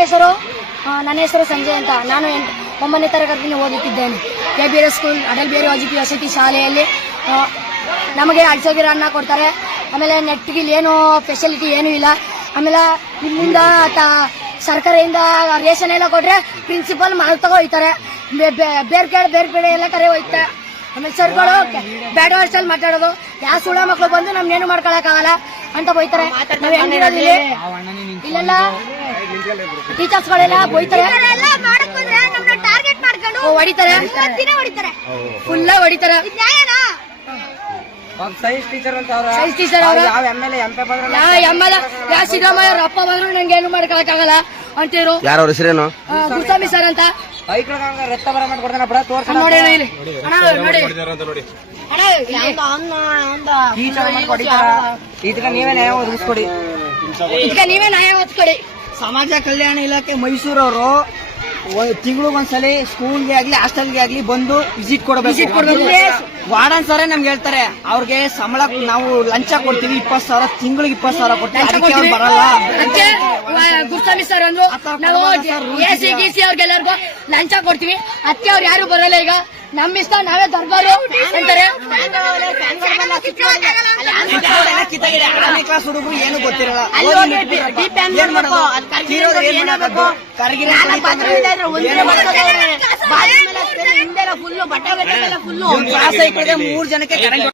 ಹೆಸರು? ನನ್ನ ಹೆಸರು ಸಂಜಯ್ ಅಂತ. ನಾನು ಎಂಟು ಒಂಬತ್ತನೇ ತರಗತಿಯನ್ನು ಓದುತ್ತಿದ್ದೇನೆ. K B R school Atal Bihari Vajpayee ವಸತಿ ಶಾಲೆಯಲ್ಲಿ. ನಮಗೆ ಅಡಿಸೋ ಸಾವಿರ ಅನ್ನ ಕೊಡ್ತಾರೆ. ಆಮೇಲೆ ನೆಟ್ಗೆ ಏನು ಫೆಸಿಲಿಟಿ ಏನೂ ಇಲ್ಲ. ಆಮೇಲೆ ಇಲ್ಲಿಂದ ತ- ಸರ್ಕಾರದಿಂದ ರೇಷನ್ ಎಲ್ಲ ಕೊಟ್ಟರೆ ಪ್ರಿನ್ಸಿಪಲ್ ಮಾಲ್ ತಗೋ ಹೋಯ್ತಾರೆ ಬೇರೆ ಕಡೆ ಬೇರೆ ಕಡೆ ಎಲ್ಲ ಕರೆ ಹೋಯ್ತಾರೆ ಆಮೇಲೆ ಸರ್ಗಳು ಬ್ಯಾಡ್ ವರ್ಷಲ್ಲಿ ಮಾತಾಡೋದು. ಯಾವ ಸುಳ ಮಕ್ಕಳು ಬಂದು ನಮ್ನೇನು ಮಾಡ್ಕೊಳಕ್ಕಾಗಲ್ಲ ಅಂತ ಹೋಯ್ತಾರೆ. ನಾವು ಇಲ್ಲೆಲ್ಲ ಟೀಚರ್ಸ್ಗಳೆಲ್ಲ ಬೈತಾರೆ. ಟಾರ್ಗೆಟ್ ಮಾಡ್ಕೊಂಡು ಓ, ಹೊಡಿತಾರೆ. ಫುಲ್ಲ ಹೊಡಿತಾರೆ. ಇದ್ ನ್ಯಾಯನಾ? ಸೈನ್ಸ್ ಟೀಚರ್ ಅಂತ ಅವ್ರ ಸೈನ್ಸ್ ಟೀಚರ್ ಅವರು. ಯಾವ ಎಂ ಎಲ್ ಎಂ ಪಿ ಬಂದ್ರೆ ಯಾ ಎಮ್ಮದ ಯಾ ಸಿದ್ದರಾಮಯ್ಯ ಅವ್ರ ಅಪ್ಪ ಬಂದ್ರು ನಂಗೆ ಏನು ಮಾಡ್ಕೊಳಕ್ಕಾಗಲ್ಲ ಅಂತಿರು ಯಾರವ್ರ ಹೆಸರೇನು? ಗುಸ್ವಾಮಿ ಸರ್ ಅಂತ. ರಕ್ತ ಬರ ಮಾಡ್ಕೊಡ್ತಾನ ಬಿಡ ತೋರ್ಸ ನೋಡಿ ಅಣ್ಣ ಇಲ್ಲಿ. ಅಣ್ಣ ನೋಡಿ ಅಣ್ಣ ಇಲ್ಲಿ. ಟೀಚರ್ ಹೊಡಿತಾರ ಇದಕ್ಕ ನೀವೇ ನ್ಯಾಯ ಒದಗಿಸ್ಕೊಡಿ. ಇದಕ್ಕೆ ನೀವೇ ನ್ಯಾಯ ಸಮಾಜ ಕಲ್ಯಾಣ ಇಲಾಖೆ ಮೈಸೂರವರು ತಿಂಗಳಿಗೊಂದ್ಸಲಿ ಸ್ಕೂಲ್ಗೆ ಆಗ್ಲಿ ಹಾಸ್ಟೆಲ್ಗೆ ಆಗ್ಲಿ ಬಂದು ವಿಸಿಟ್ ಕೊಡಬೇಕು. ವಾರ್ಡನ್ ಸರೇ ನಮ್ಗೆ ಹೇಳ್ತಾರೆ ಅವ್ರಿಗೆ ಸಂಬಳ ನಾವು ಲಂಚ ಕೊಡ್ತೀವಿ ಇಪ್ಪತ್ತು ಸಾವಿರ ತಿಂಗಳಿಗೆ ಇಪ್ಪತ್ತು ಸಾವಿರ ಕೊಡ್ತೀವಿ ಅದಕ್ಕೆ ಅವ್ರು ಬರಲ್ಲ. ಗುರುಸ್ವಾಮಿ ಸರ್ ಅಂದ್ರು ನಾವು ಎ ಸಿ ಗಿ ಸಿ ಅವ್ರಿಗೆಲ್ಲರಿಗೂ ಲಂಚ ಕೊಡ್ತೀವಿ. ಅದಕ್ಕೆ ಅವ್ರು ಯಾರು ಬರಲ್ಲ ಈಗ. ನಮ್ಮಿಷ್ಟ ಇಷ್ಟ ನಾವೇ ದರ್ಬಾರು ಅಂತಾರೆ. ಆರನೇ ಕ್ಲಾಸ್ ಹುಡುಗರು ಏನು ಗೊತ್ತಿರಲ್ಲ. ಮೂರ್ ಜನಕ್ಕೆ ಕರೆಂಟ್